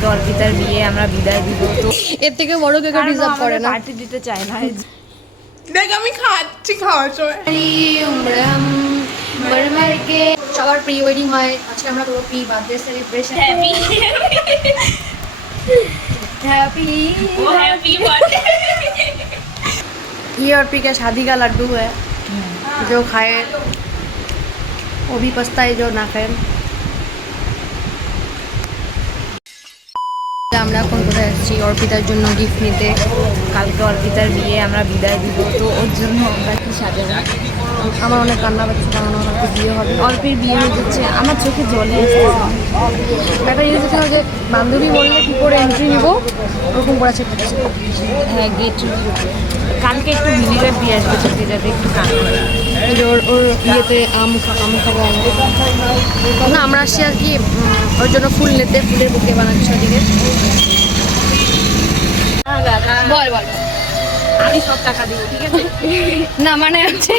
কালকে অর্পিতার বিয়ে, আমরা বিদায় দিব। তো এর থেকে বড় কেউ ডিজার্ভ করে না। পার্টি দিতে চাই না। দেখ আমি খাচ্ছি, খাওয়ার সময় সবার প্রি ওয়েডিং হয়, আজকে আমরা করবো pre birthday celebration. Happy birthday. ये अर्पी का शादी का लड्डू है, जो खाए वो भी पछताए जो ना खाए। আমরা এখন কোথায় এসেছি অর্পিতার জন্য গিফট নিতে। কালকে অর্পিতার বিয়ে, আমরা বিদায় দিব। তো ওর জন্য আমরা কি সাজাবো? আমার অনেক কান্না পাচ্ছে, কারণ আমার বিয়ে হবে, অল্পের বিয়ে হয়ে যাচ্ছে, আমার চোখে জলই আসছে। ব্যাপার এই হচ্ছে যে বান্ধবী বললে কী করে এন্ট্রি নিব ওরকম করেছে। হ্যাঁ, গেট কালকে একটু ভিনেগার দিয়ে আসবে চোখে, যাতে একটু কান্না। ওর ইয়েতে আম খাবো না, আমরা আসছি আর কি ওর জন্য ফুল নিতে, ফুলের বুকে বানাচ্ছি ওদিকে। বল বল, আমি সব টাকা দিব, ঠিক আছে? না মানে আছে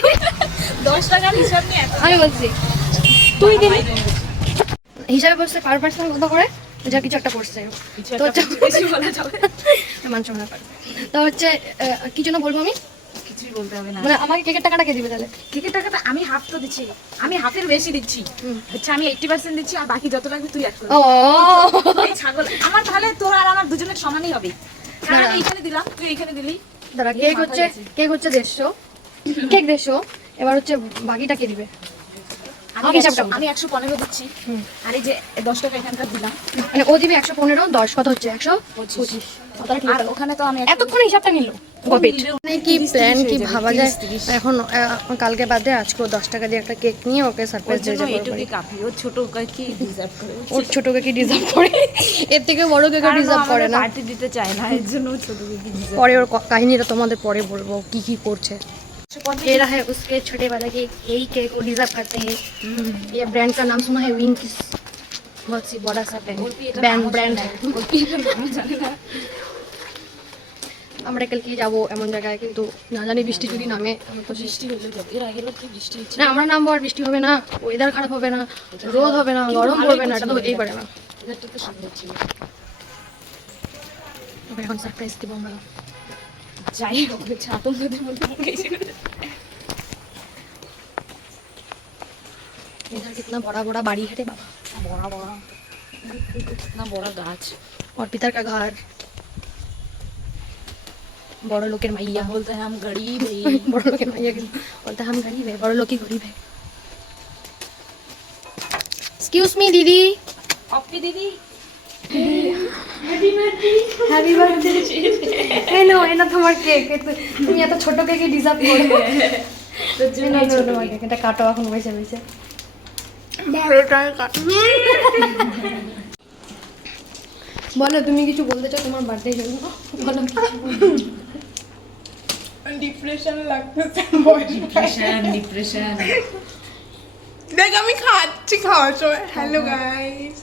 10 টাকার হিসাব নিয়ে আমি বলছি তুই দিন হিসাবে বসছে পার পার্সন কত করে, যা কিছু একটা পড়ছে তো মানুষ মনে করে। তো হচ্ছে কি জন্য বলবো আমি, কিছুই বলতে হবে না। মানে আমাকে কেকের টাকাটা কে দিবে তাহলে? কেকের টাকাটা আমি হাফ তো দিচ্ছি, আমি হাফের বেশি দিচ্ছি। হচ্ছে আমি 80% দিচ্ছি, আর বাকি যত লাগবে তুই ও এই ছাগল আমার, তাহলে তোর আর আমার দুজনের সমানই হবে। কারণ আমি এইখানে দিলাম, তুই এইখানে দিলি। দাঁড়া, কেক হচ্ছে 150, কেক 150, এবার হচ্ছে বাকিটা কে দিবে? আমি 115 দিচ্ছি, আর এই যে 10 টাকা এখানকার দিলাম, মানে ও দিবে 115, 10 কত হচ্ছে 125। আর ওখানে তো আমি এতক্ষণ হিসাবটা নিল। মানে কি প্ল্যান কি ভাবা যায় এখন? কালকে বাদে আজকে 10 টাকা দিয়ে একটা কেক নিয়ে ওকে সারপ্রাইজ দিয়ে যাবো। এইটুকুই কাফি, ওর ছোট কি ডিজার্ভ করে, ওর ছোট কেক ডিজার্ভ করে, এর থেকে বড় কেক ডিজার্ভ করে না। পার্টি দিতে চায় না, এর জন্য ছোট কেক ডিজার্ভ। পরে ওর কাহিনীটা তোমাদের পরে বলবো কি কি করছে। तेरा है उसके छोटे वाला केक, यही केक वो डिजर्व करते हैं। ये ब्रांड का नाम सुना है विंकिस, बहुत सी बड़ा सा ब्रांड है। আমরা কালকে যাবো এমন জায়গায়, কিন্তু না জানি বৃষ্টি যদি নামে। আমি তো বৃষ্টি হলে যাবে, এর আগে কি বৃষ্টি হচ্ছে না, আমরা নামবো আর বৃষ্টি হবে না, ওয়েদার খারাপ হবে না, রোদ হবে না, গরম পড়বে না, এটা তো হতেই পারে না। এটাতে তো সুন্দর ছিল। এখন সারপ্রাইজ দিব আমরা, যাই হোক আতঙ্কের মধ্যে গেছি। इधर कितना बड़ा बड़ा बाड़ी है रे बाबा, বড় বড় कितना বড় গাছ। और पितर का घर, बड़ो लोकेर माइया बोलते हैं हम गरीब है। बड़ो लोकेर माइया बोलते हैं हम गरीब है, बड़ो लोग की गरीब है। एक्सक्यूज मी दीदी, অপি দিদি হ্যাপি বার্থডে। हेलो এনা তোমার কেক, তুমি এত ছোট কেকই ডিজার্ভ করো। তো জন্য ছোট কেক এটা কাটো এখন বসে বসে 12 টাকা কাট। বলো তুমি কিছু বলতে চাও তোমার বার্থডে জন্য, বলো কিছু। ডিপ্রেশন লাগতেছে, ডিপ্রেশন। দেখ আমি খাচ্ছি, খাওয়ার সময়। হ্যালো গাইস,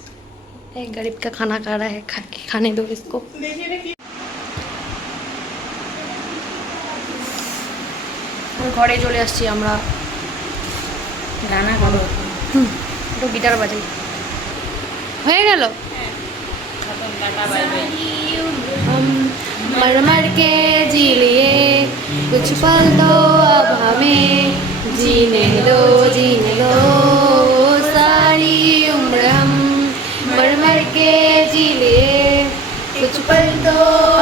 एक गरीब का खाना खा रहा है, खाने दो इसको। देखिए ना कि ঘরে চলে আসছি আমরা, গানা করো, একটু গিটার বাজাই। হয়ে গেল। मर मर के जी लिए कुछ पल तो अब हमें जीने दो सारी उम्र हम मर मर के जी लिए कुछ पल तो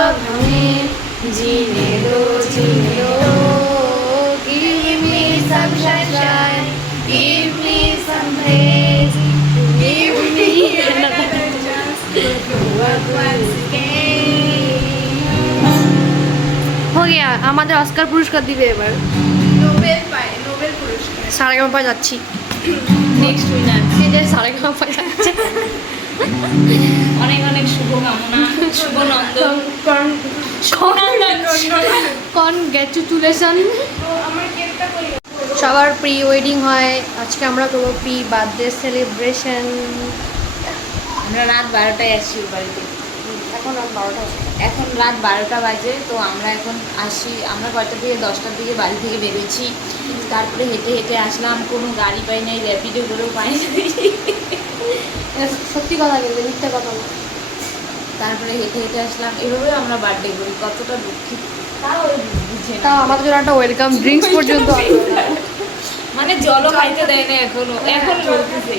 अब हमें जीने दो give me some sunshine, give me some praise, give me another chance to do it once again. हो गया, আমাদের অস্কার পুরস্কার দিবে এবার। নোবেল পায়, নোবেল পুরস্কার। সারেগামাপা যাচ্ছি, নেক্সট উইনার। এই যে সারেগামাপা যাচ্ছে। অনেক অনেক শুভকামনা, শুভনন্দন, কনগ্র্যাচুলেশন। সবার প্রি ওয়েডিং হয়, আজকে আমরা করবো প্রি বার্থডে সেলিব্রেশন। আমরা রাত 12টায় আসছি ওর বাড়িতে। এখন রাত 12টা, এখন রাত 12টা বাজে। তো আমরা এখন আসি, আমরা কয়টার দিকে 10টার দিকে বাড়ি থেকে বেরোচ্ছি। তারপরে হেঁটে হেঁটে আসলাম, কোনো গাড়ি পাই নাই, র্যাপিডো করেও পাই নাই। সত্যি কথা বলতে, মিথ্যা কথা না। তারপরে হেঁটে হেঁটে আসলাম। এভাবেই আমরা বার্থডে করি, কতটা দুঃখিত তাও বুঝে না। তাও আমাদের জন্য একটা ওয়েলকাম ড্রিঙ্কস পর্যন্ত মানে জলও খাইতে দেয় না এখনো, এখন বলতেছে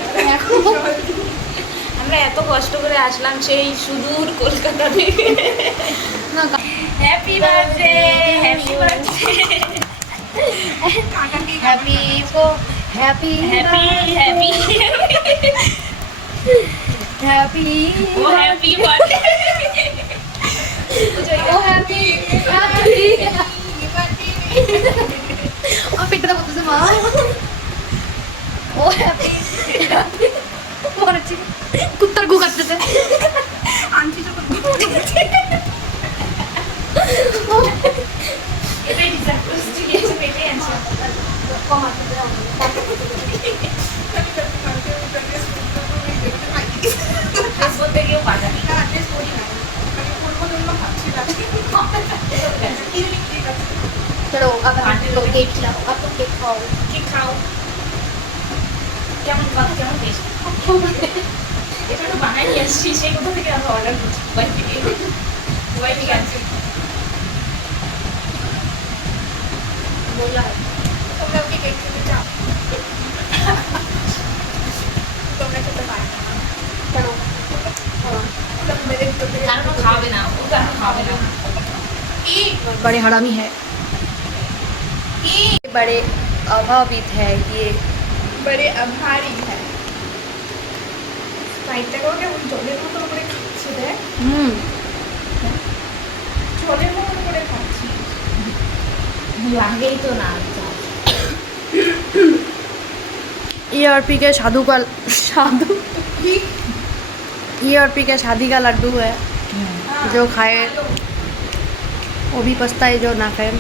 আমরা এত কষ্ট করে আসলাম সেই সুদূর কলকাতা থেকে। Happy birthday, happy birthday, happy happy happy happy happy ও হ্যাপি বার্থডে, ও হ্যাপি হ্যাপি ও পেটটা করতেছে মা ও হ্যাপি কুত্তার গু কাটতেছে আনছি যখন এটাই ডিজার্ভ করছি, ঠিক আছে পেটে আছে বলতে গিয়েও পাঠাবি चलो अब हम लोग केक खिलाओ अब तो केक खाओ কি খাও, কেমন কেমন টেস্ট, এটা তো বানাই নিয়ে আসছি, সেই কোথা থেকে আমরা অর্ডার করছি, দুবাই থেকে আসছি। बोला है তোমরা কি কেক খেতে চাও? তোমরা খেতে পারো না। चलो ওটা মেরে ভিতর থেকে কারণ ও খাবে না, ও কারণ খাবে না। কি बड़े हरामी है কি बड़े अभावित है ये बड़े आभारी है সাইডটা করে কেমন জলের মতো করে খাচ্ছে রে, জলের মতো করে খাচ্ছি। লাগেই তো না। ERP के साधु কি ERP के शादी का लड्डू है जो खाए वो भी पछताए जो ना खाए